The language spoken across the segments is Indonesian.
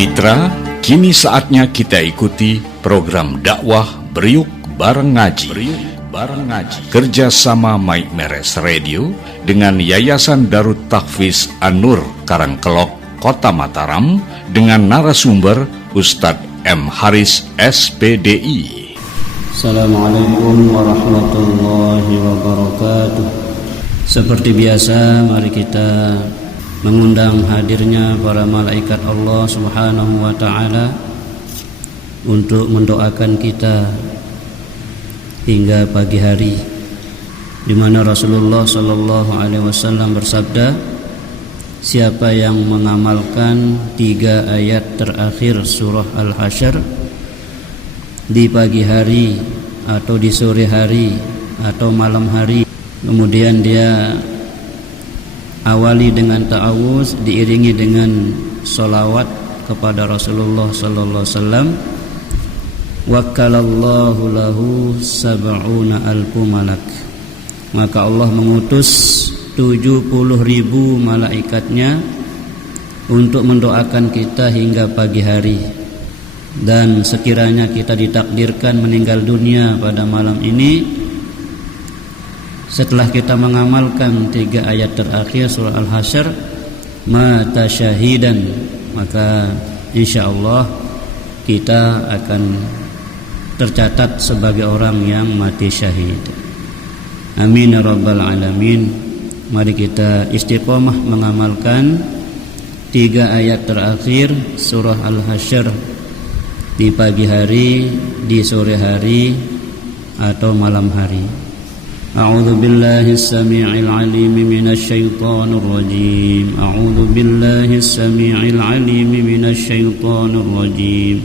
Mitra, kini saatnya kita ikuti program dakwah Beriuk Bareng Ngaji. Kerjasama Mike Meres Radio dengan Yayasan Darut Tahfiz An-Nur Karangkelok, Kota Mataram, dengan narasumber Ustadz M. Haris SPDI. Assalamualaikum warahmatullahi wabarakatuh. Seperti biasa, mari kita mengundang hadirnya para malaikat Allah Subhanahu wa ta'ala untuk mendoakan kita hingga pagi hari, di mana Rasulullah sallallahu alaihi wasallam bersabda, siapa yang mengamalkan 3 ayat terakhir surah Al-Hasyr di pagi hari atau di sore hari atau malam hari, kemudian dia awali dengan ta'awuz diiringi dengan sholawat kepada Rasulullah sallallahu alaihi wasallam, wakalallahu lahu sab'una alfu malak, maka Allah mengutus 70.000 malaikatnya untuk mendoakan kita hingga pagi hari. Dan sekiranya kita ditakdirkan meninggal dunia pada malam ini, setelah kita mengamalkan 3 ayat terakhir surah Al-Hasyr, mata syahidan, maka insyaallah kita akan tercatat sebagai orang yang mati syahid. Amin ya rabbal alamin. Mari kita istiqomah mengamalkan 3 ayat terakhir surah Al-Hasyr di pagi hari, di sore hari atau malam hari. A'udzu billahi as-sami'il 'alim minasy syaithanir rajim. A'udzu billahi as-sami'il 'alim minasy syaithanir rajim.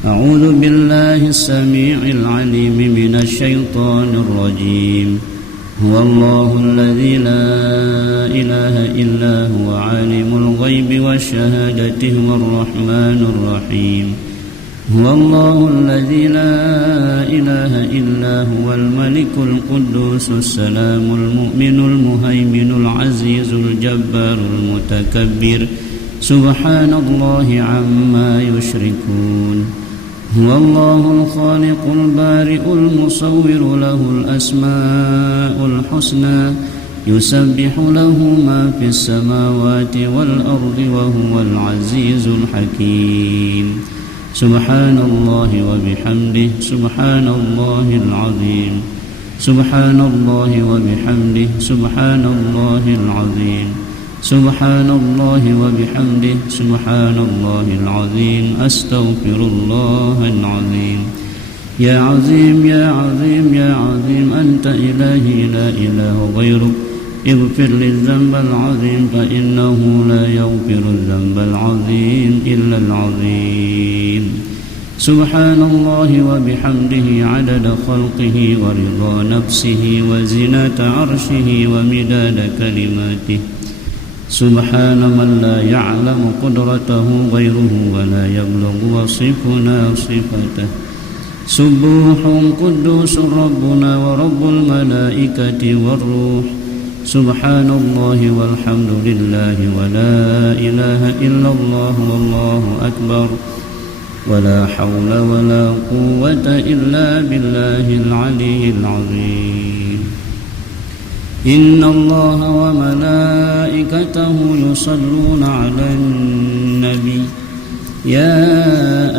أعوذ بالله السميع العليم من الشيطان الرجيم. هو الله الذي لا إله إلا هو عالم الغيب والشهادة هو الرحمن الرحيم. هو الله الذي لا إله إلا هو الملك القدوس السلام المؤمن المهيمن العزيز الجبار المتكبر سبحان الله عما يشركون. هو الله الخالق البارئ المصور له الأسماء الحسنى يسبح له ما في السماوات والأرض وهو العزيز الحكيم. سبحان الله وبحمده سبحان الله العظيم. سبحان الله وبحمده سبحان الله العظيم. سبحان الله وبحمده سبحان الله العظيم. أستغفر الله العظيم. يا عظيم يا عظيم يا عظيم أنت إلهي لا إله غيرك. اغفر لي الذنب العظيم فإنه لا يغفر الذنب العظيم إلا العظيم. سبحان الله وبحمده عدد خلقه ورضا نفسه وزنة عرشه ومداد كلماته. سبحان من لا يعلم قدرته غيره ولا يبلغ وصفنا صفته. سبوح قدوس ربنا ورب الملائكة والروح. سبحان الله والحمد لله ولا إله إلا الله والله أكبر ولا حول ولا قوة إلا بالله العلي العظيم. إن الله وملائكته يصلون على النبي يا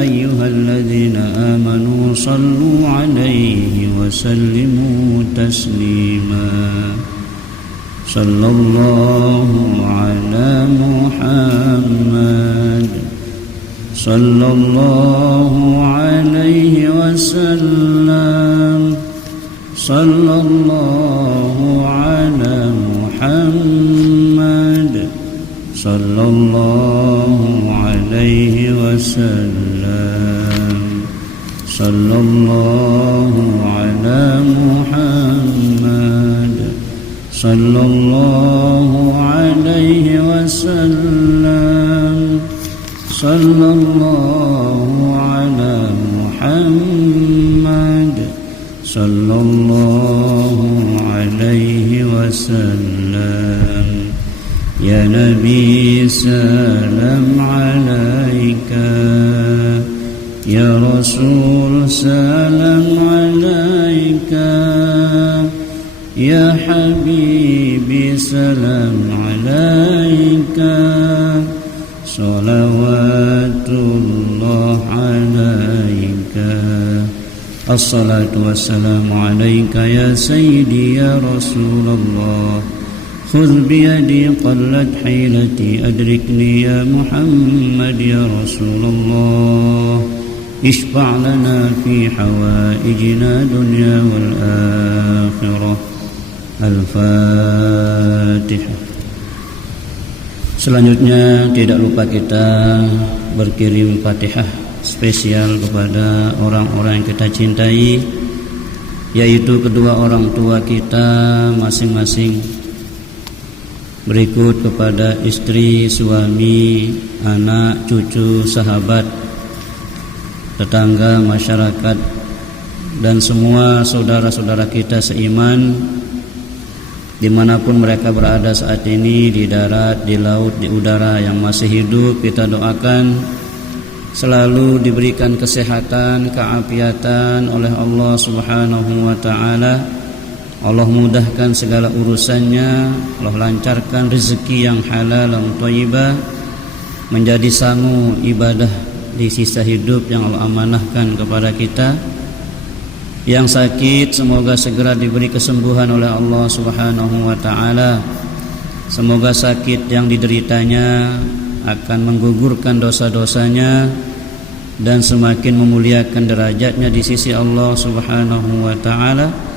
أيها الذين آمنوا صلوا عليه وسلموا تسليما. صلى الله على محمد صلى الله عليه وسلم. صلى الله على محمد صلى الله عليه وسلم. صلى الله على محمد صلى الله عليه وسلم. صلى الله على محمد صلى الله عليه وسلم. Ya Nabi salam alaika, Ya Rasul salam alaika, Ya Habibi salam alaika, salawatullah alaika. Assalatu wassalamu alaika ya Sayyidi ya Rasulullah. Khudh biyadi qallat hilati adrikni ya Muhammad ya Rasulullah. Ishfa' lana fi hawaijina dunya wal akhirah. Al-Fatihah. Selanjutnya tidak lupa kita berkirim Fatihah spesial kepada orang-orang yang kita cintai, yaitu kedua orang tua kita masing-masing. Berikut kepada istri, suami, anak, cucu, sahabat, tetangga, masyarakat, dan semua saudara-saudara kita seiman dimanapun mereka berada saat ini, di darat, di laut, di udara, yang masih hidup. Kita doakan selalu diberikan kesehatan, keafiatan oleh Allah Subhanahu wa ta'ala. Allah mudahkan segala urusannya, Allah lancarkan rezeki yang halal dan thayyibah, menjadi sangu ibadah di sisa hidup yang Allah amanahkan kepada kita. Yang sakit semoga segera diberi kesembuhan oleh Allah Subhanahu wa ta'ala. Semoga sakit yang dideritanya akan menggugurkan dosa-dosanya dan semakin memuliakan derajatnya di sisi Allah Subhanahu wa ta'ala,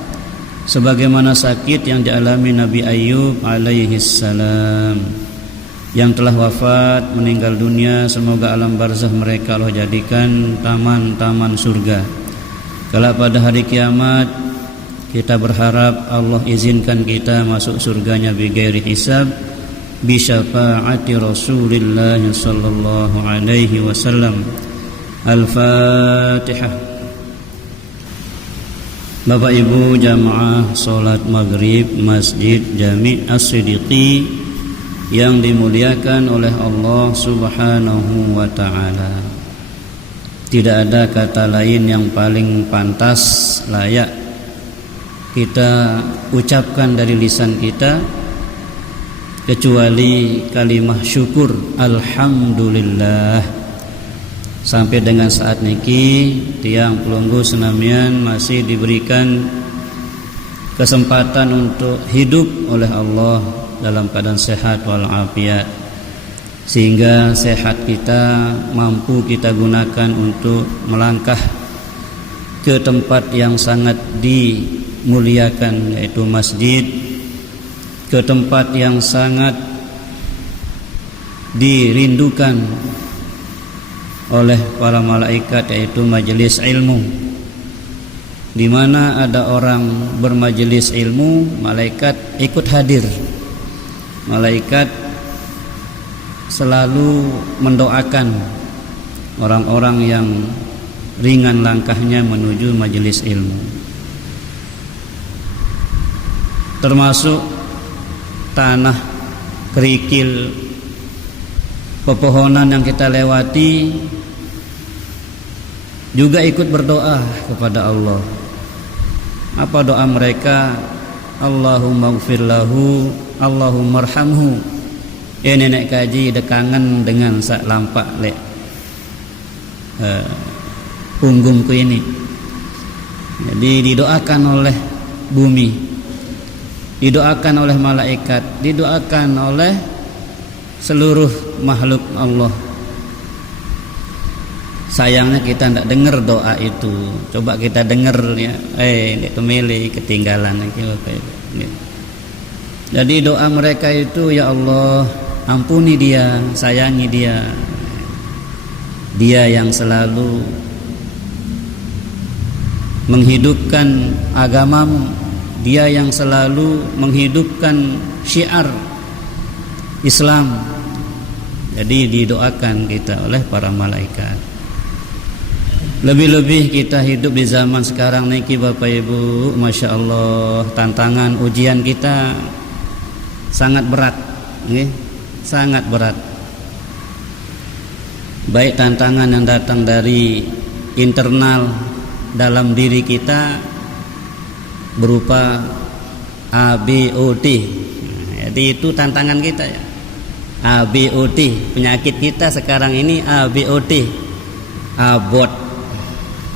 sebagaimana sakit yang dialami Nabi Ayyub alaihi salam yang telah wafat, meninggal dunia. Semoga alam barzakh mereka Allah jadikan taman-taman surga. Kalau pada hari kiamat kita berharap Allah izinkan kita masuk surganya bighairi hisab, bi syafaati Rasulillah sallallahu alaihi wasallam. Al-Fatihah. Bapak Ibu jamaah salat maghrib Masjid Jami' As-Siddiqi yang dimuliakan oleh Allah Subhanahu wa ta'ala, tidak ada kata lain yang paling pantas, layak kita ucapkan dari lisan kita kecuali kalimah syukur alhamdulillah. Sampai dengan saat niki tiang pelunggu senamian masih diberikan kesempatan untuk hidup oleh Allah dalam keadaan sehat walafiat, sehingga sehat kita mampu kita gunakan untuk melangkah ke tempat yang sangat dimuliakan, yaitu masjid, ke tempat yang sangat dirindukan oleh para malaikat, yaitu majelis ilmu. Di mana ada orang bermajelis ilmu, malaikat ikut hadir. Malaikat selalu mendoakan orang-orang yang ringan langkahnya menuju majelis ilmu. Termasuk tanah, kerikil, pepohonan yang kita lewati juga ikut berdoa kepada Allah. Apa doa mereka? Allahumma gfir lahu, Allahumma arhamhu. Nenek kaji dekangan dengan sak lampak lek punggungku ini. Jadi didoakan oleh bumi, didoakan oleh malaikat, didoakan oleh seluruh makhluk Allah. Sayangnya kita tidak dengar doa itu. Coba kita dengar ya, kemeli ketinggalan lagi. Jadi doa mereka itu, ya Allah, ampuni dia, sayangi dia. Dia yang selalu menghidupkan agamamu, dia yang selalu menghidupkan syiar Islam. Jadi didoakan kita oleh para malaikat. Lebih-lebih kita hidup di zaman sekarang niki Bapak Ibu, Masya Allah, tantangan ujian kita sangat berat, sangat berat. Baik tantangan yang datang dari internal dalam diri kita berupa ABOD. Jadi itu tantangan kita ya. ABOD, penyakit kita sekarang ini ABOD. Abot.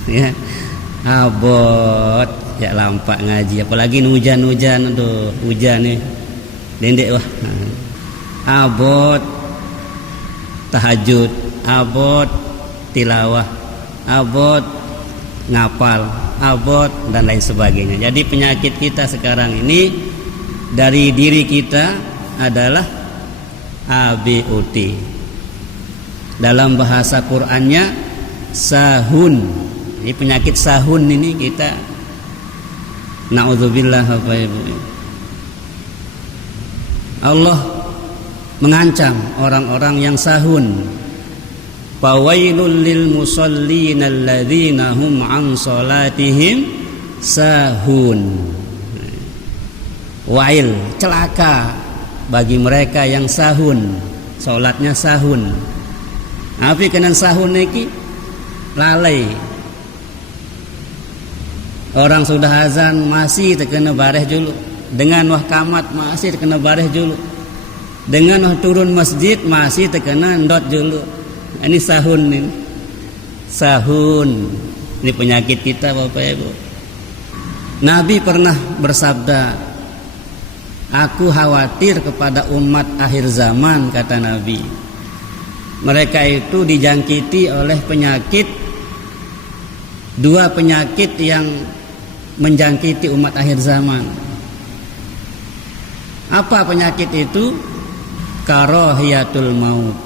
Ya. Abot. Ya lampak ngaji, apalagi hujan-hujan, aduh, hujan nih. Dendek wah. Abot tahajud, abot tilawah, abot ngapal, abot dan lain sebagainya. Jadi penyakit kita sekarang ini dari diri kita adalah ABOT. Dalam bahasa Qur'annya sahun. Ini penyakit sahun ini kita na'udzubillah. Allah mengancam orang-orang yang sahun. Fawailul lil musallin alladzina hum an salatihim sahun. Wail, celaka bagi mereka yang sahun, salatnya sahun. Tapi kena sahun iki lalai. Orang sudah azan masih terkena bareh dulu. Dengan wah kamat masih terkena bareh dulu. Dengan wah turun masjid masih terkena ndot dulu. Ini sahun ini. Sahun. Ini penyakit kita Bapak Ibu. Nabi pernah bersabda, aku khawatir kepada umat akhir zaman, kata Nabi. Mereka itu dijangkiti oleh penyakit, dua penyakit yang menjangkiti umat akhir zaman. Apa penyakit itu? Karahiyatul maut,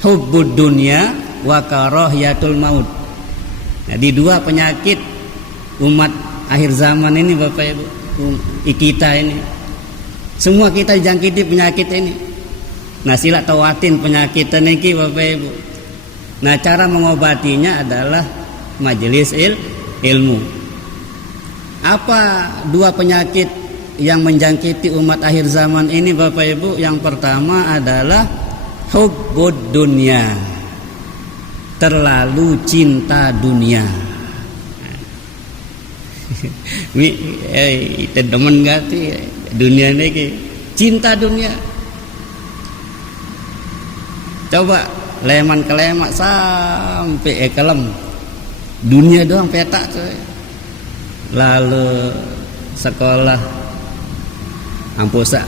hubbud dunya wa karahiyatul maut. Jadi dua penyakit umat akhir zaman ini Bapak Ibu, kita ini semua kita dijangkiti penyakit ini. Nah sila tawatin penyakit ini Bapak Ibu. Nah cara mengobatinya adalah majelis ilmu. Apa dua penyakit yang menjangkiti umat akhir zaman ini Bapak Ibu? Yang pertama adalah hubbud dunya, terlalu cinta dunia. Itu demen gati dunia ini, cinta dunia. Coba leman ke lemak sampai kelem dunia doang petak coy. Lalu sekolah amposa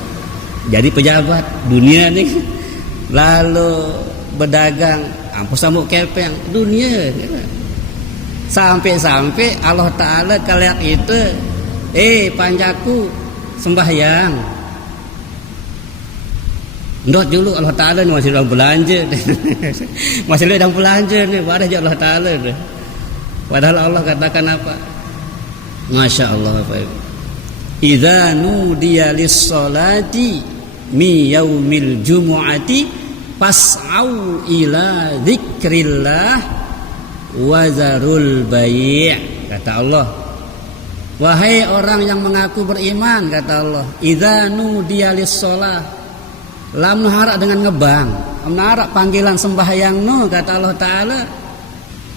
jadi pejabat dunia nih, lalu berdagang amposa mau kepeng dunia. Sampai Allah Ta'ala kalian itu panjaku sembahyang ndot dulu. Allah Ta'ala masih dalam belanja masih dalam belanja nih, wadah Allah Ta'ala nih. Padahal Allah katakan apa? Masya Allah Bapak Ibu, idza nudiya lis-salati mi yaumil jumu'ati fas'au ila dzikrillah wazarul bai', kata Allah. Wahai orang yang mengaku beriman, kata Allah, idza nudiya lis-shalah, lam harak dengan ngebang, harak panggilan sembahyang no, kata Allah Ta'ala,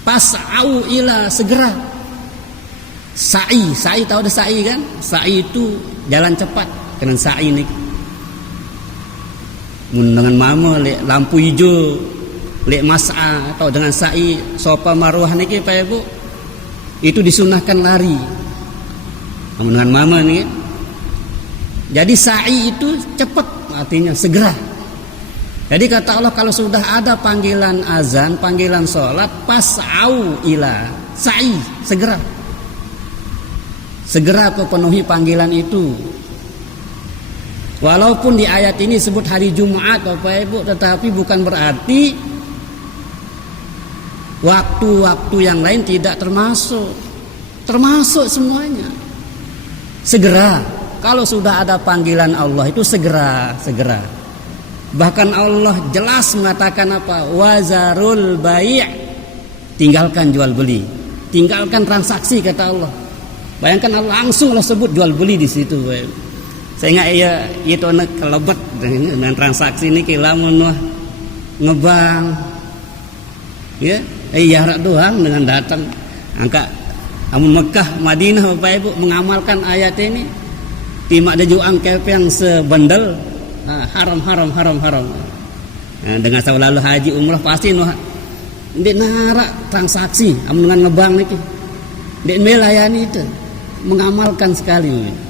pas'au ila, segera. Sa'i tahu ada sa'i kan? Sa'i itu jalan cepat, kena sa'i nih. Dengan mama lek lampu hijau, lek mas'a atau dengan sa'i sofa marwah nih Pak Ibu, itu disunahkan lari. Dengan mama nih. Jadi sa'i itu cepat, artinya segera. Jadi kata Allah, kalau sudah ada panggilan azan, panggilan sholat, pas'au ila, sa'i, segera. Segera kau penuhi panggilan itu. Walaupun di ayat ini sebut hari Jumat Bapak Ibu, tetapi bukan berarti waktu-waktu yang lain tidak termasuk. Termasuk semuanya. Segera. Kalau sudah ada panggilan Allah itu segera. Bahkan Allah jelas mengatakan apa? Wazarul bai', tinggalkan jual beli, tinggalkan transaksi, kata Allah. Bayangkan Allah langsung sebut jual beli di situ. Saya ingat itu anak kelebet dengan transaksi ini lamun ngebang, ya, jarak doang dengan datang angka amun Mekah Madinah Bapak Ibu mengamalkan ayat ini, timak ada juang kepeng sebendel, haram. Nah, dengan saya lalu haji umrah pasti ndek narak transaksi amun dengan ngebang niki, ndek melayani itu mengamalkan sekali.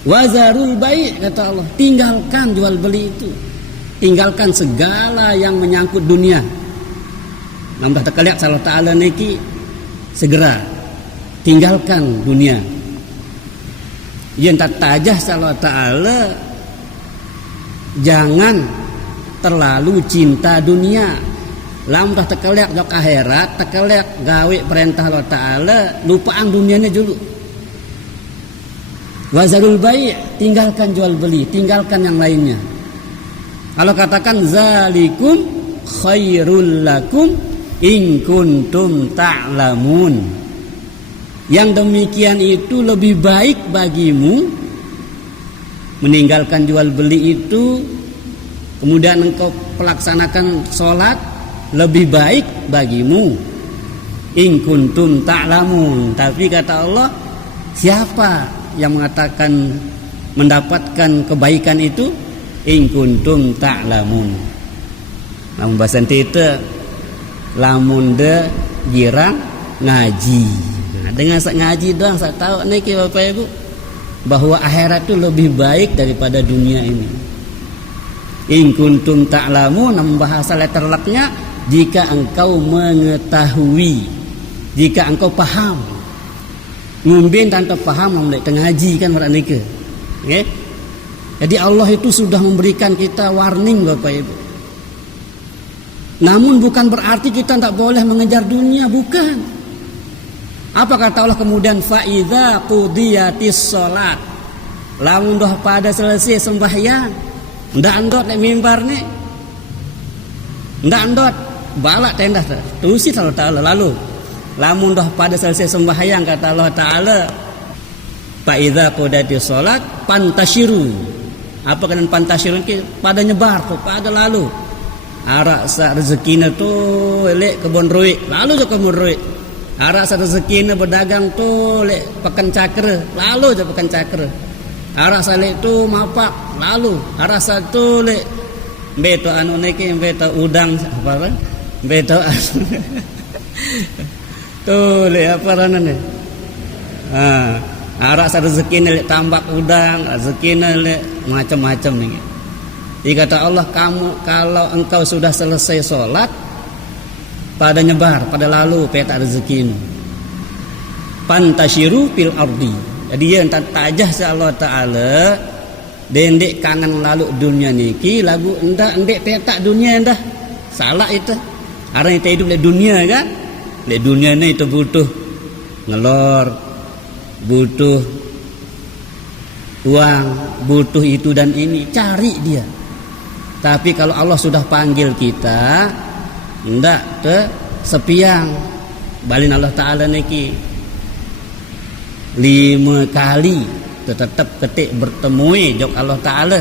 Wazarul bai' kata Allah, tinggalkan jual beli itu, tinggalkan segala yang menyangkut dunia. Namun tak kalian Allah Ta'ala niki segera tinggalkan dunia. Yang tak tajah Allah Ta'ala jangan terlalu cinta dunia. Lamun tak tekeliak jok akhirat, tekeliak gawe perintah Allah Ta'ala, lupaan dunianya dulu. Wazarul bai', tinggalkan jual beli, tinggalkan yang lainnya. Kalau katakan zalikum khairul lakum in kuntum ta'lamun, yang demikian itu lebih baik bagimu, meninggalkan jual beli itu, kemudian engkau pelaksanakan sholat, lebih baik bagimu in kuntum ta'lamun. Tapi kata Allah, siapa yang mengatakan mendapatkan kebaikan itu? In kuntum ta'lamun. Namun bahasa kita lamun de girang ngaji. Nah, dengan ngaji doang saya tahu niki Bapak Ibu bahwa akhirat itu lebih baik daripada dunia ini. In kuntum ta'lamun, namun bahasa letterleknya jika engkau mengetahui, jika engkau paham. Ngumbin tanpa paham mulai tengaji kan orang nika. Okay? Jadi Allah itu sudah memberikan kita warning Bapak Ibu. Namun bukan berarti kita tidak boleh mengejar dunia, bukan. Apa kata Allah kemudian, fa idza qudiyatis shalat, lamun dah pada selesai sembahyang, ndak andot nek mimbar nih, ndak andot balak tenda tusi Allah Ta'ala. Lalu lamun dah pada selesai sembahyang kata Allah Ta'ala, fa idza qudiyatis shalat pantashiru. Apa kan pantashiru ki pada nyebar tuh, pada lalu arak sa rezekina tuh lek kebon rui, lalu je kebon rui. Arak sa rezekina berdagang tuh lek pekan cakra, lalu je pekan cakra. Arak sa lek tu mapak, lalu arak sa tu lek beto anu niki beto udang apa kan? Beto tuh lek apa ranane? Arak sa rezekina lek tambak udang, rezekina lek macam-macam nih. Jadi kata Allah, kamu kalau engkau sudah selesai sholat, pada nyebar, pada lalu peta rezeki. Pantashiru fil ardi. Jadi yang tajah sa Allah Ta'ala, dendek kangen lalu dunia niki, lagu endek peta dunia endah. Salah itu. Orang yang hidup di dunia kan? Di dunia ini itu butuh ngelor, butuh uang, butuh itu dan ini, cari dia. Tapi kalau Allah sudah panggil kita, ndak ke sepiang. Balin Allah Ta'ala niki 5 kali tetap ketik bertemu jok Allah Ta'ala.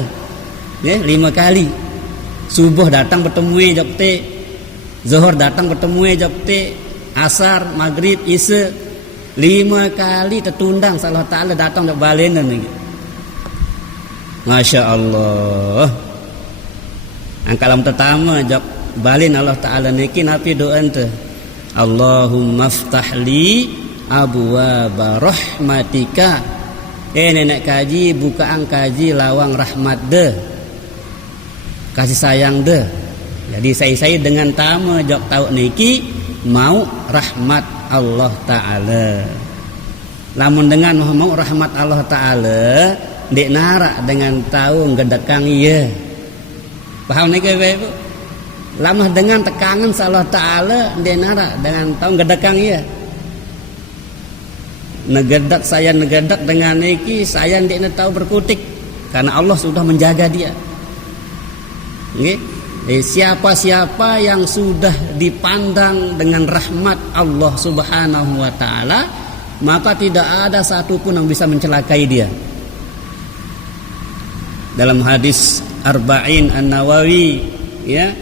Ya, 5 kali. Subuh datang bertemu jok te, zuhur datang bertemu jok te, asar, maghrib, isya. 5 kali tertundang Allah Ta'ala datang jok balinan niki. Masya Allah. Angkalam pertama jok balin Allah Ta'ala niki napi doa ente, Allahumma ftahli abwaaba rahmatika. Nenek kaji bukaan kaji lawang rahmat de, kasih sayang de. Jadi saya dengan tamu jok tahu niki mau rahmat Allah Ta'ala. Lamun dengan mau rahmat Allah Ta'ala, dek narak dengan tahu ngedekang iya. Paham nih Ibu? Lama dengan tekangan Allah Ta'ala denara dengan tahu ngedekang ya. Negedak saya negedak dengan niki saya ndekna tahu berkutik karena Allah sudah menjaga dia. Nggih. Siapa-siapa yang sudah dipandang dengan rahmat Allah Subhanahu wa taala, maka tidak ada satupun yang bisa mencelakai dia. dalam hadis Arba'in An-Nawawi, ya,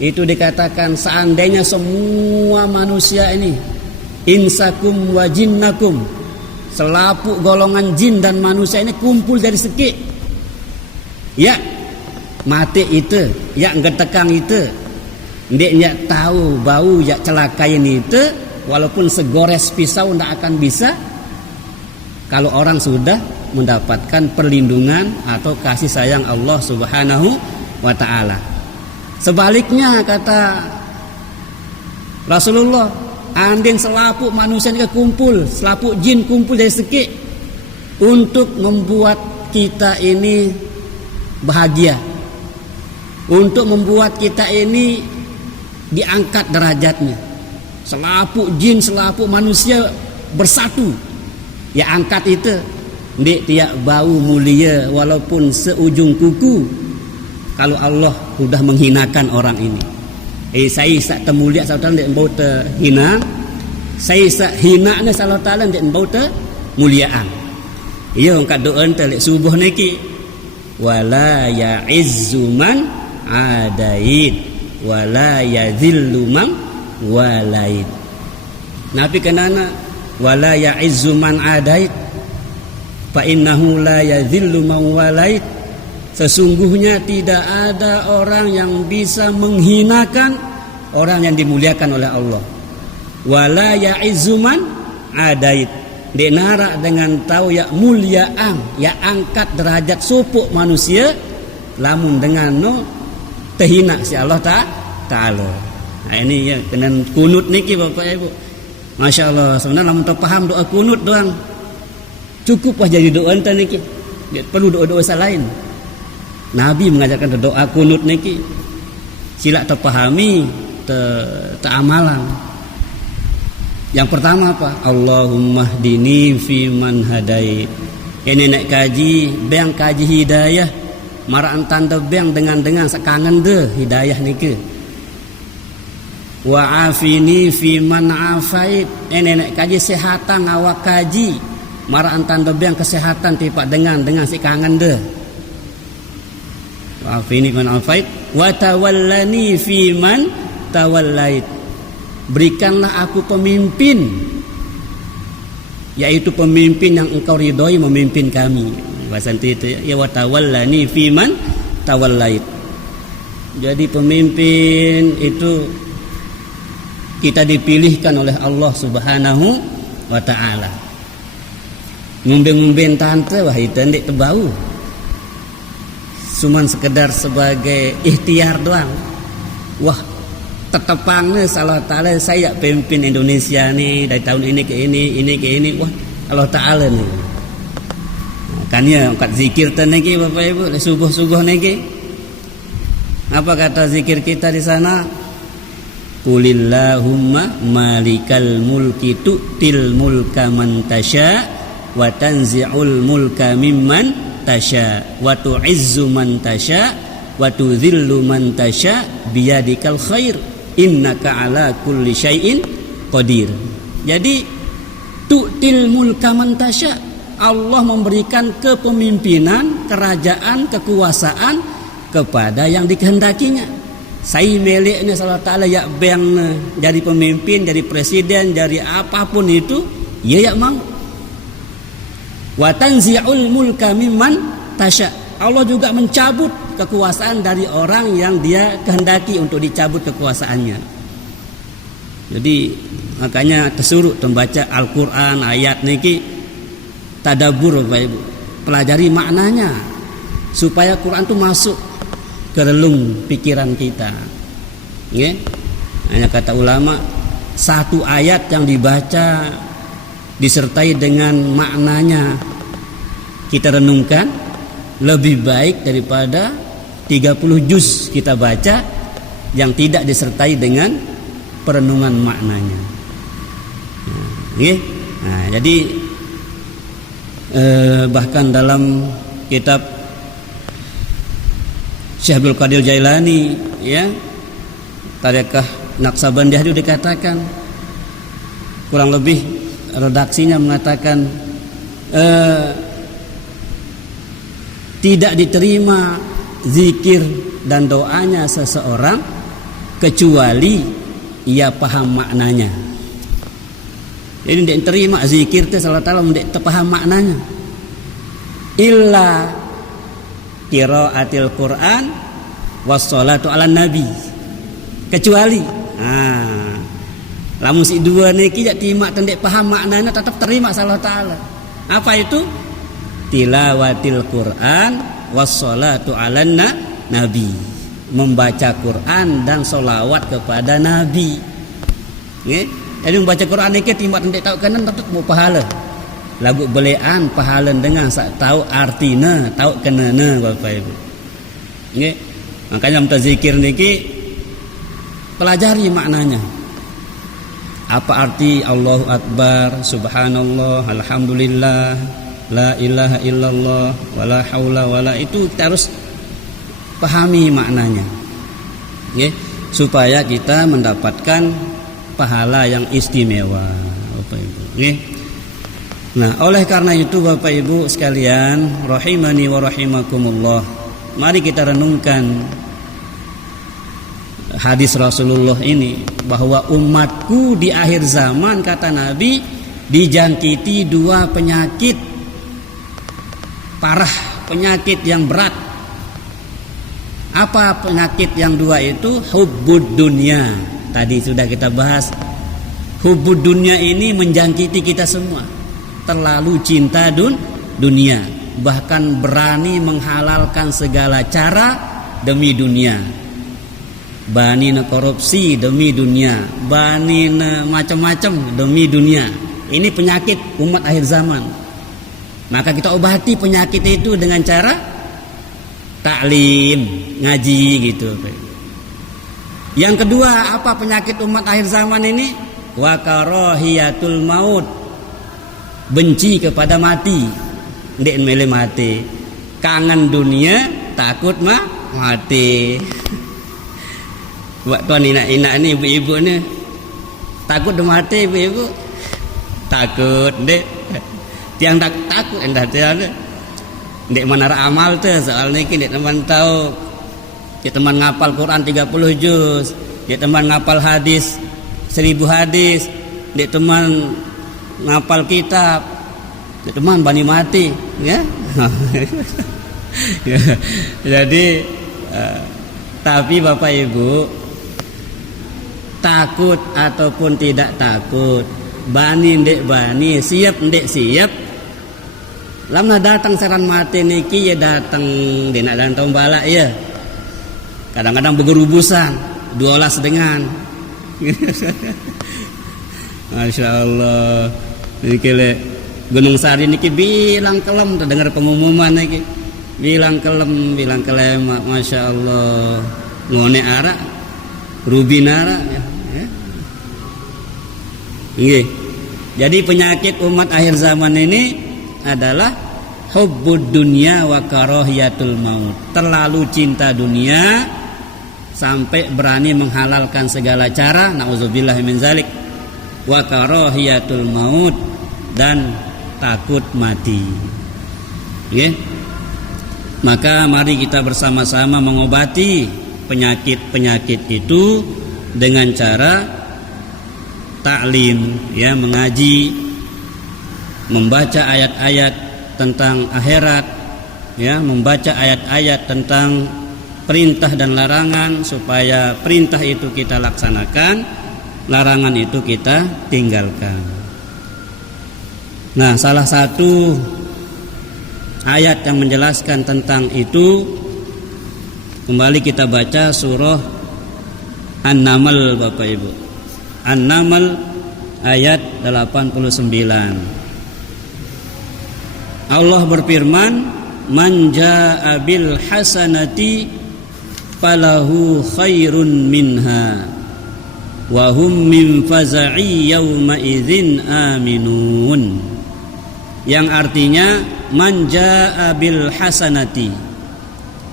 itu dikatakan seandainya semua manusia ini, insakum wa jinnakum, selaput golongan jin dan manusia ini kumpul dari sekik, ya mati itu, ya ngetekang itu, dia tahu bau ya celakain itu, walaupun segores pisau tidak akan bisa kalau orang sudah mendapatkan perlindungan atau kasih sayang Allah Subhanahu wa ta'ala. Sebaliknya kata Rasulullah, andin selaput manusia ini kumpul, selaput jin kumpul dari sekik untuk membuat kita ini bahagia, untuk membuat kita ini diangkat derajatnya. Selaput jin, selaput manusia bersatu, ya angkat itu. Ndik tiak bau mulia walaupun seujung kuku kalau Allah sudah menghinakan orang ini. Saya sak temulia saudara ndik bau terhina, saya sak hina ne salah taala ndik bau termuliaan. Iya angkat doa ente lek subuh niki, wala ya'izzu man adait wala yadhillu man walait. Nabi kenana wala ya'izzu man adait fa innahu la yadhillu man walait. Sesungguhnya tidak ada orang yang bisa menghinakan orang yang dimuliakan oleh Allah. Wala ya'izzu man adait, denara dengan tahu ya muliaan, ya angkat derajat supuk manusia lamun dengan no terhina si Allah Ta'ala. Nah ini ya kena kunut niki Bapak Ibu. Masya Allah, sebenarnya lamun terpaham doa kunut doang cukup lah jadi doa ente niki. Dia perlu doa-doa lain. Nabi mengajarkan doa kunut niki. Sila terpahami, teramalan. Yang pertama apa? Allahumma hdini fi man hadait. Ini nak kaji, bang kaji hidayah. Maraan tanda bang dengan sekangen deh hidayah niki. Wa afini fi man afait. Ini nak kaji sehatan awak kaji. Maraan tanda biang kesehatan tipak dengan si kangen deh. Wa afini man afait wa tawallani fi man tawallait. Berikanlah aku pemimpin, yaitu pemimpin yang engkau ridhoi memimpin kami. Bahasa itu ya wa tawallani fi man tawallait. Jadi pemimpin itu kita dipilihkan oleh Allah Subhanahu wa ta'ala. Ngumben tante wah itu ndik terbau. Cuman sekedar sebagai ikhtiar doang. Wah, tetepangnya Allah Ta'ala saya pimpin Indonesia nih dari tahun ini ke ini. Wah, Allah Ta'ala nih. Kan ya angkat zikir niki Bapak Ibu, subuh niki. Apa kata zikir kita di sana? Qulillahumma malikal mulki tu'til mulka man tasya wa tanzi'ul mulka mimman tasya wa tu'izzu man tasya wa tudhillu man tasya biyadikal khair innaka ala kulli syai'in qadir. Jadi tu'til mulka man tasya, Allah memberikan kepemimpinan, kerajaan, kekuasaan kepada yang dikehendakinya. Saya miliknya Allah Ta'ala ya bang jadi pemimpin, jadi presiden, jadi apapun itu ya mau. Wa tanzi'ul mulka mimman tasya, Allah juga mencabut kekuasaan dari orang yang dia kehendaki untuk dicabut kekuasaannya. Jadi makanya tersuruh membaca Al-Quran ayat niki tadabbur Bapak Ibu, pelajari maknanya supaya Quran itu masuk ke relung pikiran kita. Ya? Hanya kata ulama, satu ayat yang dibaca disertai dengan maknanya kita renungkan lebih baik daripada 30 juz kita baca yang tidak disertai dengan perenungan maknanya. Nah, jadi bahkan dalam kitab Syekh Abdul Qadir Jailani, ya, Tarekah Naqsabandiyah itu dikatakan kurang lebih redaksinya mengatakan tidak diterima zikir dan doanya seseorang kecuali ia paham maknanya. Jadi tidak diterima zikir itu salah taala tidak terpaham maknanya. Illa qiraatil Quran wassalatu ala nabi, kecuali lamun si dua niki jak terima tendek paham maknanya tetap terima salah taala. Apa itu? Tilawatil Quran wassalatu ala nabi, membaca Quran dan solawat kepada Nabi. Jadi membaca Quran niki terima tendek tahu kanan tetap mau pahala. Lagu belean pahala dengan sak tahu artina, tahu kenana Bapak Ibu. Nggih. Makanya dalam zikir niki pelajari maknanya. Apa arti Allahu Akbar, Subhanallah, Alhamdulillah, La ilaha illallah, wala haula wala, itu kita harus pahami maknanya. Nggih, supaya kita mendapatkan pahala yang istimewa Bapak Ibu. Nggih. Nah, oleh karena itu Bapak Ibu sekalian, rahimani wa rahimakumullah, mari kita renungkan hadis Rasulullah ini, bahwa umatku di akhir zaman, kata Nabi, dijangkiti dua penyakit parah, penyakit yang berat. Apa penyakit yang dua itu? Hubbud dunya. Tadi sudah kita bahas. Hubbud dunya ini menjangkiti kita semua. Terlalu cinta dunia, bahkan berani menghalalkan segala cara demi dunia. Bani korupsi demi dunia, bani macam-macam demi dunia. Ini penyakit umat akhir zaman. Maka kita obati penyakit itu dengan cara taklim, ngaji gitu. Yang kedua, apa penyakit umat akhir zaman ini? Wa karahiyatul maut, benci kepada mati, ndek mele mati, kangen dunia, takut mati. Buat tuan inak ni, ibu-ibu ni takut dah mati, ibu-ibu takut ndek, tiang takut endah tiang ndek mana amal tu soal ni, ndek teman tahu, dia teman ngapal Quran 30 juz, dia teman ngapal hadis 1000 hadis, dia teman ngapal kitab, dia teman bani mati, ya. Jadi tapi Bapak Ibu, takut ataupun tidak takut, bani ndek bani, siap ndek siap, lama datang seran mati niki ya datang, dia nak datang balak ya. Kadang-kadang bergerubusan, 12 dengan. Masya Allah. Niki le Gunung Sari niki bilang kelem, terdengar pengumuman niki. Bilang kelem, Masya Allah. Ngone arak, rubin arak ya. Nggih. Jadi penyakit umat akhir zaman ini adalah hubbud dunya wa karahiyatul maut. Terlalu cinta dunia sampai berani menghalalkan segala cara, nauzubillah min zalik, wa karahiyatul maut, dan takut mati. Nggih. Maka mari kita bersama-sama mengobati penyakit-penyakit itu dengan cara taklim, ya, mengaji, membaca ayat-ayat tentang akhirat, ya, membaca ayat-ayat tentang perintah dan larangan, supaya perintah itu kita laksanakan, larangan itu kita tinggalkan. Nah, salah satu ayat yang menjelaskan tentang itu, kembali kita baca surah An-Naml Bapak Ibu. An-Naml ayat 89. Allah berfirman, "Man jaa'a bil hasanati falahu khairun minha wa hum min faza'i yawma idzin aminun." Yang artinya, man jaa'a bil hasanati,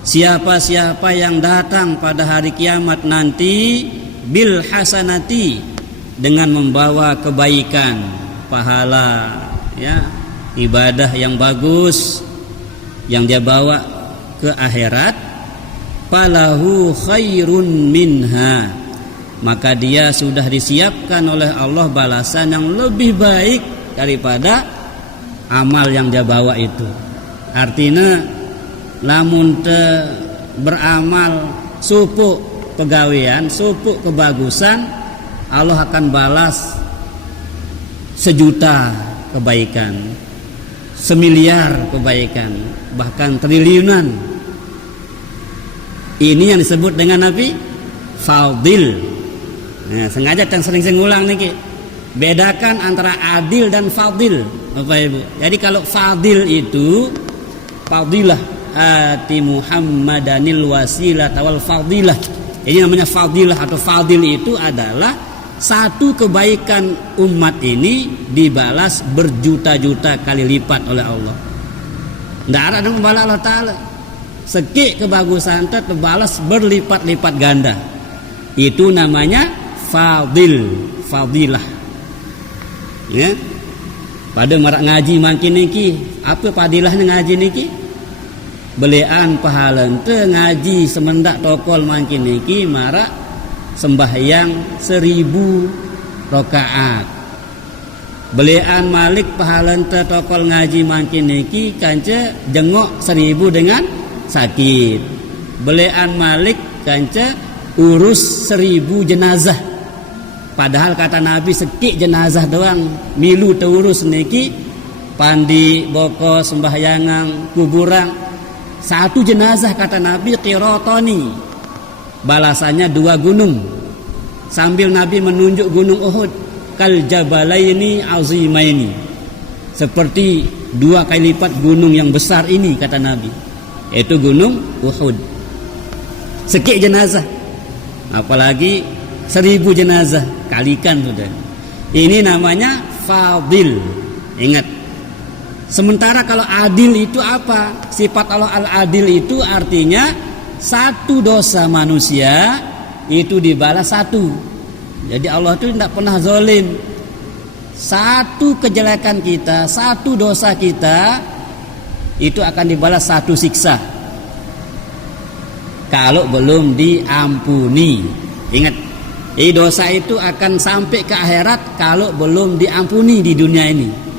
siapa-siapa yang datang pada hari kiamat nanti, bil hasanati, dengan membawa kebaikan, pahala, ya, ibadah yang bagus yang dia bawa ke akhirat, falahu khairun minha, maka dia sudah disiapkan oleh Allah balasan yang lebih baik daripada amal yang dia bawa itu. Artinya lamun te beramal supuk pegawean, supuk kebagusan, Allah akan balas 1.000.000 kebaikan, 1.000.000.000 kebaikan, bahkan triliunan. Ini yang disebut dengan apa? Fadil. Nah, sengaja yang sering ulang nih, bedakan antara adil dan fadil, Bapak Ibu. Jadi kalau fadil itu fadilah, ati Muhammadanil wasilah wal fadilah. Jadi namanya fadilah atau fadil itu adalah satu kebaikan umat ini dibalas berjuta-juta kali lipat oleh Allah. Tidak ada yang membalas Allah Ta'ala. Sekik kebagusan itu terbalas berlipat-lipat ganda. Itu namanya fadil, fadilah. Ya. Pada marak ngaji makin niki, apa fadilahnya ngaji niki? Belian pahala ente ngaji semendak tokol makin niki marak sembahyang 1.000 rakaat. Belian malik pahala ente tokol ngaji makin niki kanca jengok 1.000 dengan sakit. Belian malik kanca urus 1.000 jenazah. Padahal kata Nabi sekik jenazah doang milu terurus niki, pandi boko sembahyangan kuburan. Satu jenazah kata Nabi qiratoni, balasannya 2 gunung. Sambil Nabi menunjuk gunung Uhud, kal jabalaini azimaini, seperti 2 kali lipat gunung yang besar ini kata Nabi, yaitu gunung Uhud. Sekik jenazah, apalagi 1.000 jenazah, kalikan sudah. Ini namanya fadil. Ingat. Sementara kalau adil itu apa? Sifat Allah al-adil itu artinya satu dosa manusia itu dibalas 1. Jadi Allah itu tidak pernah zalim. Satu kejelekan kita, satu dosa kita itu akan dibalas 1 siksa kalau belum diampuni. Ingat, dosa itu akan sampai ke akhirat kalau belum diampuni di dunia ini.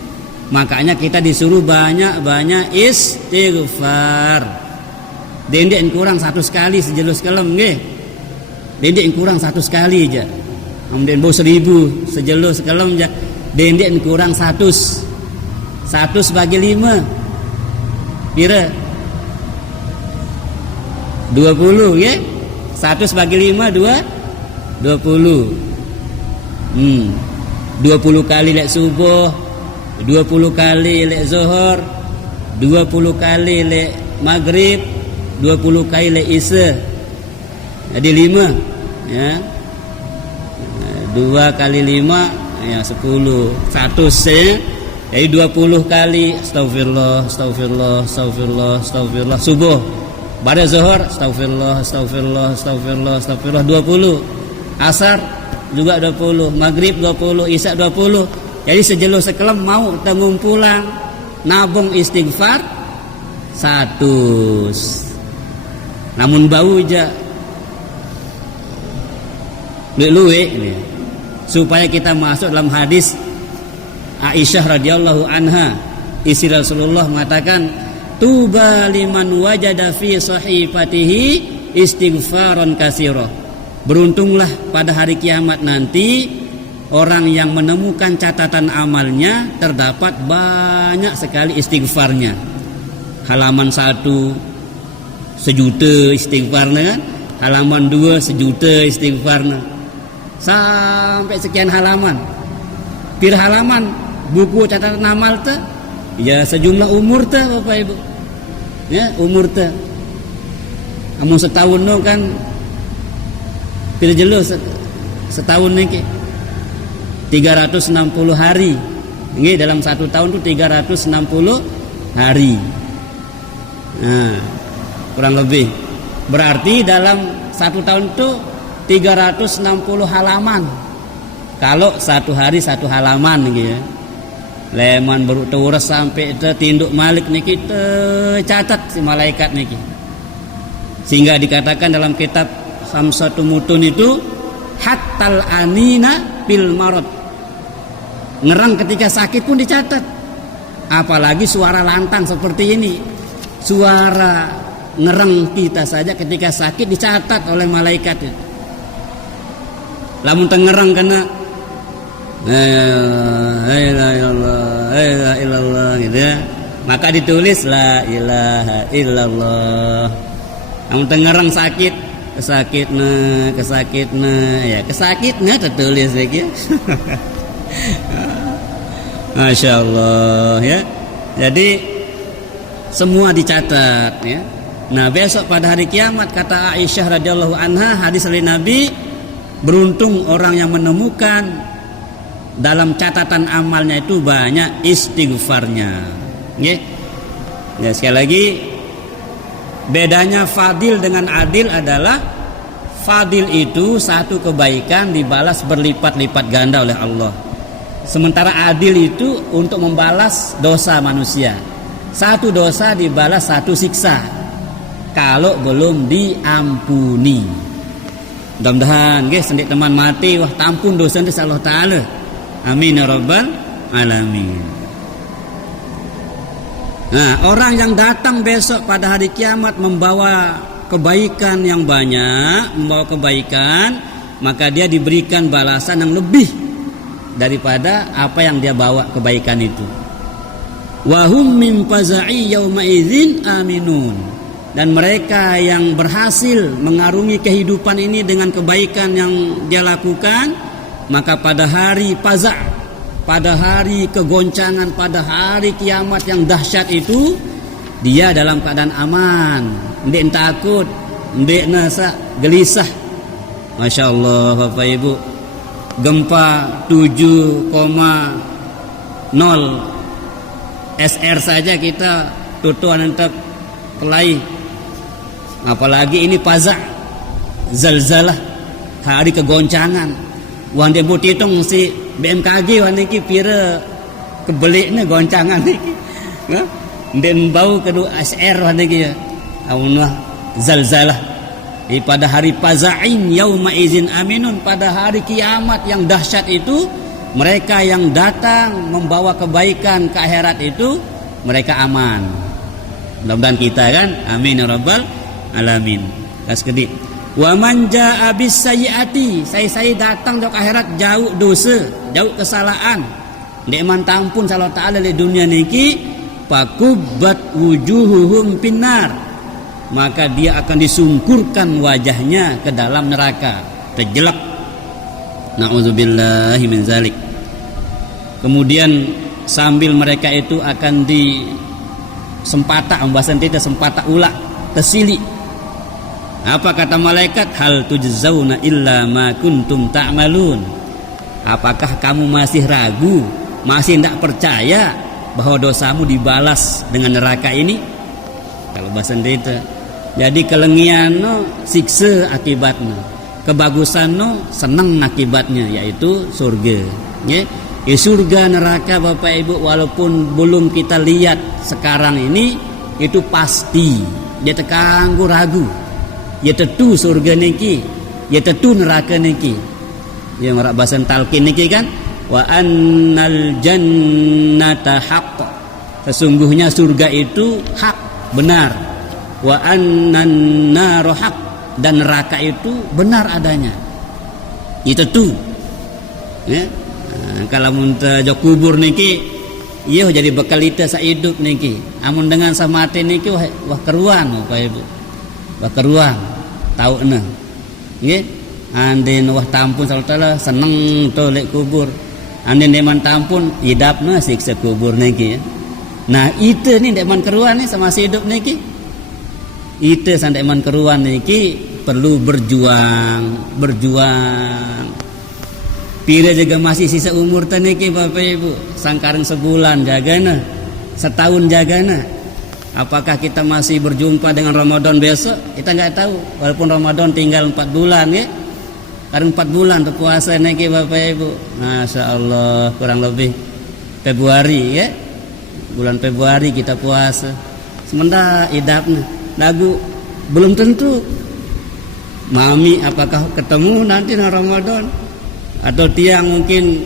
Makanya kita disuruh banyak-banyak istighfar. Dendek kurang 1 sekali sejelus kelem nggih. Dendek kurang 1 sekali aja. Kemudian bau 1.000 sejelus kelem aja. Dendek kurang 100. 100 bagi 5. Pira? 20 nggih. 100 bagi 5 20. 20 kali lek subuh, 20 kali lek zuhur, 20 kali lek maghrib, 20 kali lek isya. Jadi 5 ya. 2 kali 5 ya 10. 100 ya. Jadi 20 kali astagfirullah, astagfirullah, astagfirullah, astagfirullah subuh. Pada zuhur astagfirullah, astagfirullah, astagfirullah, astagfirullah 20. Asar juga 20, maghrib 20, isya 20. Jadi sejelus sekelem mau tengumpulang nabung istighfar 100. Namun bau aja luwe ini. Supaya kita masuk dalam hadis Aisyah radhiyallahu anha, istri Rasulullah mengatakan, tuba liman wajada fi sahifatihi istighfaron katsira. Beruntunglah pada hari kiamat nanti orang yang menemukan catatan amalnya terdapat banyak sekali istighfarnya. Halaman 1 1.000.000 istighfarnya, halaman 2 1.000.000 istighfarnya, sampai sekian halaman. Pir halaman buku catatan amal teh ya sejumlah umur teh Bapak Ibu. Ya, umur teh. Amun setahun no kan pir jelo setahun niki 360 hari. Nggih, dalam 1 tahun itu 360 hari. Nah, kurang lebih. Berarti dalam 1 tahun itu 360 halaman. Kalau 1 hari 1 halaman gitu ya. Leman baru terus sampai tinduk malik niki catat si malaikat niki. Sehingga dikatakan dalam kitab Samsatu Mutun itu hattal anina bil marad. Ngerang ketika sakit pun dicatat. Apalagi suara lantang seperti ini. Suara ngerang kita saja ketika sakit dicatat oleh malaikat itu. Lamun tengerang kena la ilaha illallah gitu ya, maka ditulis la ilaha illallah. Lamun tengerang sakit kesakitna tertulis lagi. Masya Allah ya. Jadi semua dicatat ya. Nah besok pada hari kiamat kata Aisyah radhiyallahu anha, hadis dari Nabi, beruntung orang yang menemukan dalam catatan amalnya itu banyak istighfarnya. Ya, sekali lagi bedanya fadil dengan adil adalah fadil itu satu kebaikan dibalas berlipat-lipat ganda oleh Allah. Sementara adil itu untuk membalas dosa manusia. Satu dosa dibalas satu siksa kalau belum diampuni. Mudah-mudahan guys, sendik teman mati wah tampun dosa dari Allah Ta'ala. Amin ya rabbal alamin. Nah, orang yang datang besok pada hari kiamat membawa kebaikan yang banyak, membawa kebaikan, maka dia diberikan balasan yang lebih daripada apa yang dia bawa kebaikan itu. Wa hum min faza'i yauma idzin aminun. Dan mereka yang berhasil mengarungi kehidupan ini dengan kebaikan yang dia lakukan, maka pada hari faza', pada hari kegoncangan, pada hari kiamat yang dahsyat itu, dia dalam keadaan aman, ndek takut, ndek nasa gelisah. Masya Allah Bapak Ibu, gempa 7,0 SR saja kita tutuan untuk pelai, apalagi ini faza', zalzalah, hari kegoncangan. Wande butitung si BMKG wan iki pira kebeliknya goncangan iki. Den bau kedua SR wan iki. Aunah zalzalah. Pada hari faza'in yauma izin aminun, pada hari kiamat yang dahsyat itu, mereka yang datang membawa kebaikan ke akhirat itu mereka aman. Mudah-mudahan kita kan, amin ya rabbal alamin. Kaskedhi wa man jaa bis sayyiati, saya datang ke akhirat jauh dosa, jauh kesalahan, ndek man tampun Allah Taala di dunia niki, fakubbat wujuhuhum pinnar, maka dia akan disungkurkan wajahnya ke dalam neraka, terjelek. Nauzubillahi min zalik. Kemudian sambil mereka itu akan disempata, pembahasan kita sempata ulah, tersilik. Apa kata malaikat? Hal tujzauna illa ma kuntum ta'malun. Apakah kamu masih ragu, masih tidak percaya bahwa dosamu dibalas dengan neraka ini? Kalau bahasa kita, jadi kelengian no siksa akibatnya, kebagusan no senang akibatnya, yaitu surga. Ya, surga neraka Bapak Ibu walaupun belum kita lihat sekarang ini, itu pasti dia terkanggu ragu. Ya tentu surga niki, ya tentu neraka niki. Yang marak bahasan talqin niki kan, wa annal jannata haqq. Sesungguhnya surga itu hak, benar. Wa annan naru haq, dan neraka itu benar adanya. Itu tuh. Ya. Nah, kalau munta jok kubur niki, iya jadi bekal kita sahidup niki. Amun dengan samate niki wah keruan Bapak Ibu. Wah keruan. Tahu na, nggih, andin wah tampun saltala seneng to lek kubur, andin deman tampun hidapna siksa kubur niki. Nah itu nih deman keruan nih sama si hidup niki, itu sandeman keruan niki perlu berjuang. Pira juga masih sisa umur niki Bapak Ibu, sangkareng sebulan jagana, setahun jagana. Apakah kita masih berjumpa dengan Ramadan besok? Kita nggak tahu. Walaupun Ramadan tinggal 4 bulan ya. Karena 4 bulan berpuasa niki Bapak Ibu. Masya Allah, kurang lebih Februari ya. Bulan Februari kita puasa. Sementara idapna lagu belum tentu. Mami apakah ketemu nanti di Ramadan, atau tiang mungkin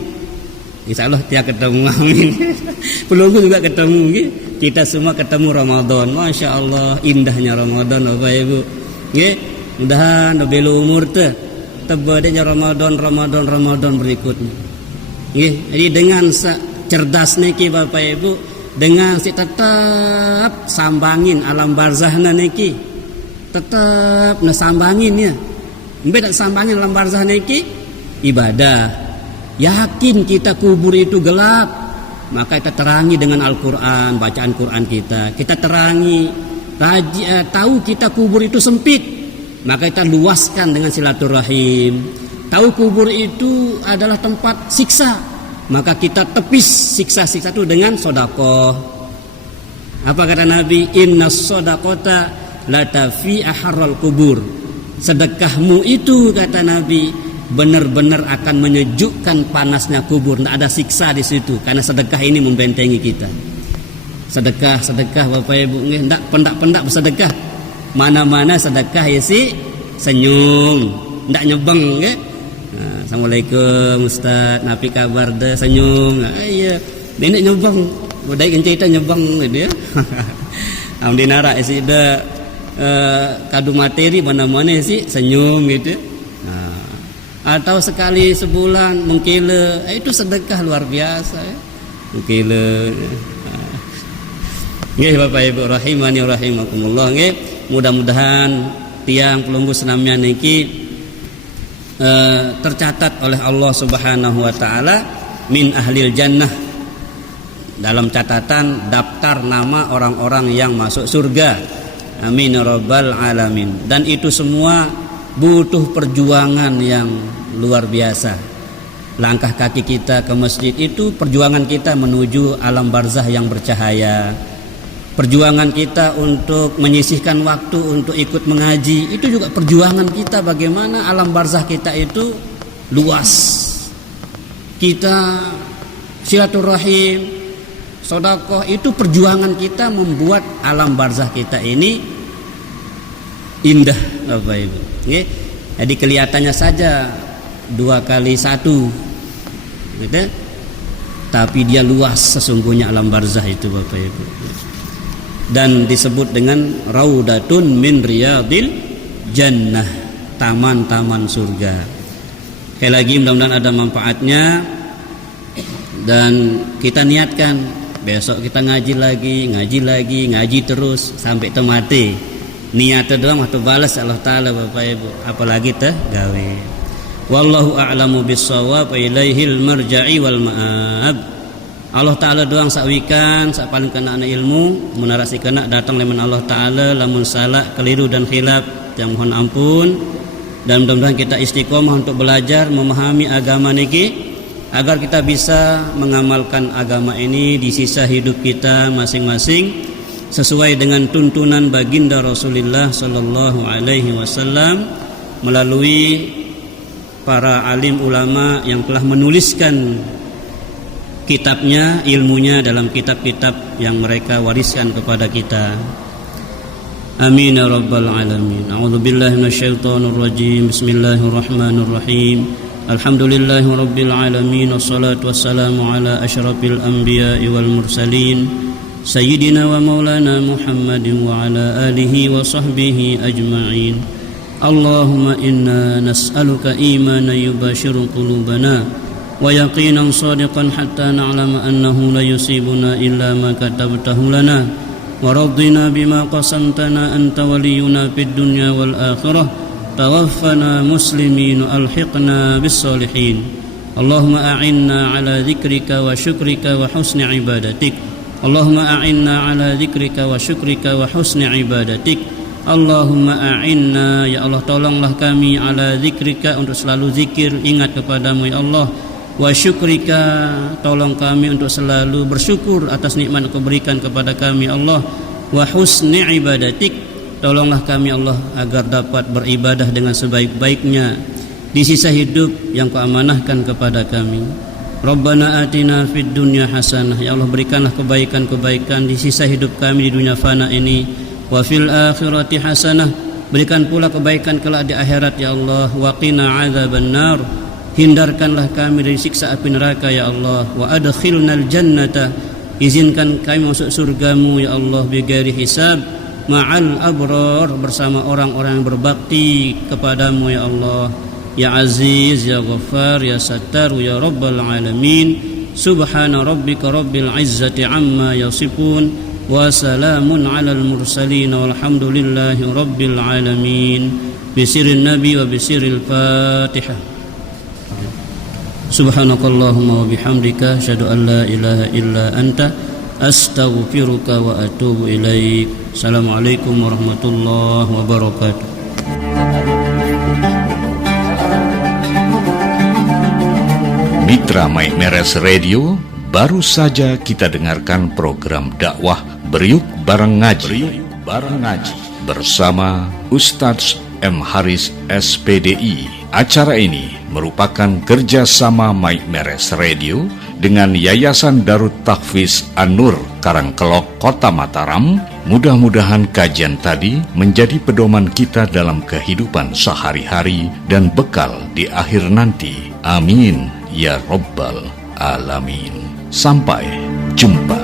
insya Allah tiang ketemu mami. Pelunggu juga ketemu gitu. Kita semua ketemu Ramadan. Masya Allah indahnya Ramadan Bapak Ibu. Mudahan belu umur tebadanya Ramadan berikutnya. Jadi dengan cerdas niki Bapak Ibu, dengan si tetap sambangin alam barzahna niki, tetap sambangin ya. Mbak sambangin alam barzah niki ibadah. Yakin kita kubur itu gelap, maka kita terangi dengan Al-Quran, bacaan Quran kita. Kita terangi, tahu kita kubur itu sempit, maka kita luaskan dengan silaturahim. Tahu kubur itu adalah tempat siksa, maka kita tepis siksa-siksa itu dengan sedekah. Apa kata Nabi? Innas shadaqata la tafi aharral kubur. Sedekahmu itu kata Nabi benar-benar akan menyejukkan panasnya kubur. Tidak ada siksa di situ, karena sedekah ini membentengi kita. Sedekah Bapak Ibu, tidak pendak bersedekah. Mana-mana sedekah ya sih senyum, tidak nyebeng ya. Assalamualaikum Ustaz, napi kabar deh, senyum. Iya, nenek nyebeng, budaya cerita nyebeng gitu ya. Alhamdulillah sih dah kado materi mana-mana sih senyum gitu. Atau sekali sebulan mengkile, itu sedekah luar biasa ya. Mengkile. Nggih Bapak Ibu rahimani rahimakumullah nggih. Mudah-mudahan tiang pelunggu senamnya niki tercatat oleh Allah Subhanahu wa taala min ahlil jannah, dalam catatan daftar nama orang-orang yang masuk surga. Amin ya rabbal alamin. Dan itu semua butuh perjuangan yang luar biasa. Langkah kaki kita ke masjid itu perjuangan kita menuju alam barzah yang bercahaya. Perjuangan kita untuk menyisihkan waktu untuk ikut mengaji, itu juga perjuangan kita bagaimana alam barzah kita itu luas. Kita silaturahim, sedekah, itu perjuangan kita membuat alam barzah kita ini indah Bapak Ibu. Jadi kelihatannya saja 2x1 gitu, tapi dia luas sesungguhnya alam barzah itu Bapak Ibu. Dan disebut dengan raudatun min riyadil jannah, taman-taman surga. Sekali lagi mudah-mudahan ada manfaatnya, dan kita niatkan besok kita ngaji terus sampai mati. Niat doang waktu balas Allah Ta'ala Bapak Ibu, apalagi teh gawe. Wallahu a'lamu bis-shawab, ilaihil marja'i wal ma'ab. Allah Ta'ala doang sakwikan, sak paling kena ilmu, menarasi kena datang leman Allah Ta'ala, lamun salah, keliru dan khilaf, yang mohon ampun. Dan mudah-mudahan kita istiqomah untuk belajar memahami agama niki, agar kita bisa mengamalkan agama ini di sisa hidup kita masing-masing sesuai dengan tuntunan baginda Rasulullah sallallahu alaihi wasallam melalui para alim ulama yang telah menuliskan kitabnya, ilmunya dalam kitab-kitab yang mereka wariskan kepada kita. Amin ya rabbal alamin. A'udzubillahi minasyaitonir rajim. Bismillahirrahmanirrahim. Alhamdulillahi rabbil alamin, wassalatu wassalamu ala asyrafil anbiya'i wal mursalin sayyidina wa maulana Muhammadin wa ala alihi wa sahbihi ajma'in. Allahumma inna nas'aluka imanan yubashiru qulubana wa yaqinan sadiqan hatta na'lama annahu la yusibuna illa ma katabtahu lana wa raddina bima qasamtana anta waliyuna fid dunya wal akhirah tawaffana muslimin alhiqna bis salihin. Allahumma a'inna ala dzikrika wa syukrika wa husni ibadatik. Allahumma a'inna ala dzikrika wa syukrika wa husni ibadatik. Allahumma a'inna, ya Allah tolonglah kami, ala dzikrika, untuk selalu zikir ingat kepadamu ya Allah, wa syukrika, tolong kami untuk selalu bersyukur atas nikmat yang Kau berikan kepada kami Allah, wa husni ibadatik, tolonglah kami Allah agar dapat beribadah dengan sebaik-baiknya di sisa hidup yang Kau amanahkan kepada kami. Rabbana atina fid dunya hasanah, ya Allah berikanlah kebaikan-kebaikan di sisa hidup kami di dunia fana ini, wa fil akhirati hasanah, Berikan pula kebaikan kelak di akhirat ya Allah. Wa qina adzabannar, hindarkanlah kami dari siksa api neraka ya Allah. Wa adkhilnal jannata, izinkan kami masuk surgamu ya Allah bighairi hisab, ma'al abrar, bersama orang-orang yang berbakti kepadamu ya Allah. Ya Aziz, Ya Ghaffar, Ya Sattar, Ya Rabbal Alamin. Subhana rabbika rabbil izzati amma yasifun, wa salamun alal mursalin, walhamdulillahi rabbil alamin. Bisirin Nabi wa bisiril Fatihah. Subhanakallahumma wa bihamdika, asyhadu an la ilaha illa anta, astaghfiruka wa atubu ilaik. Assalamualaikum warahmatullahi wabarakatuh. Mitra Mike Meres Radio, baru saja kita dengarkan program dakwah Beriuk Bareng Ngaji bersama Ustadz M. Haris SPDI. Acara ini merupakan kerjasama Mike Meres Radio dengan Yayasan Darut Tahfiz An-Nur Karangkelok, Kota Mataram. Mudah-mudahan kajian tadi menjadi pedoman kita dalam kehidupan sehari-hari dan bekal di akhir nanti. Amin ya Rabbal Alamin. Sampai jumpa.